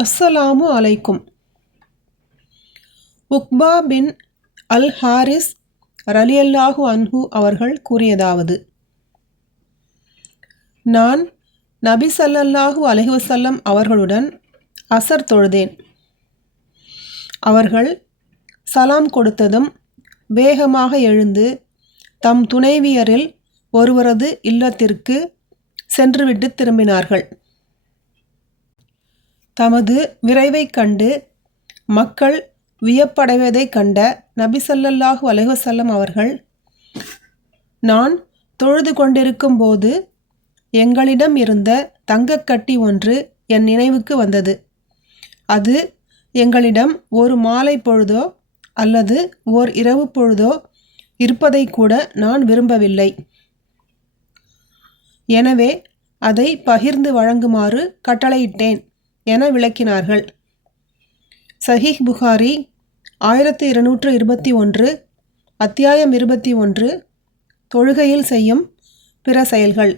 அஸ்ஸலாமு அலைக்கும். உக்பா பின் அல் ஹாரிஸ் ரலியல்லாஹு அன்ஹு அவர்கள் கூறியதாவது: நான் நபி ஸல்லல்லாஹு அலைஹி வஸல்லம் அவர்களுடன் அசர் தொழுதேன். அவர்கள் சலாம் கொடுத்ததும் வேகமாக எழுந்து தம் துணைவியரில் ஒருவரது இல்லத்திற்கு சென்றுவிட்டு திரும்பினார்கள். தமது விரைவைக் கண்டு மக்கள் வியப்படைவதைக் கண்ட நபி ஸல்லல்லாஹு அலைஹி வஸல்லம் அவர்கள், நான் தொழுது கொண்டிருக்கும் போது எங்களிடம் இருந்த தங்கக்கட்டி ஒன்று என் நினைவுக்கு வந்தது. அது எங்களிடம் ஒரு மாலை பொழுதோ அல்லது ஓர் இரவு பொழுதோ இருப்பதைக் கூட நான் விரும்பவில்லை. எனவே அதை பகிர்ந்து வழங்குமாறு கட்டளையிட்டேன் என விளக்கினார்கள். சஹீஹ் புகாரி 1221, அத்தியாயம் 21, தொழுகையில் செய்யும் பிற செயல்கள்.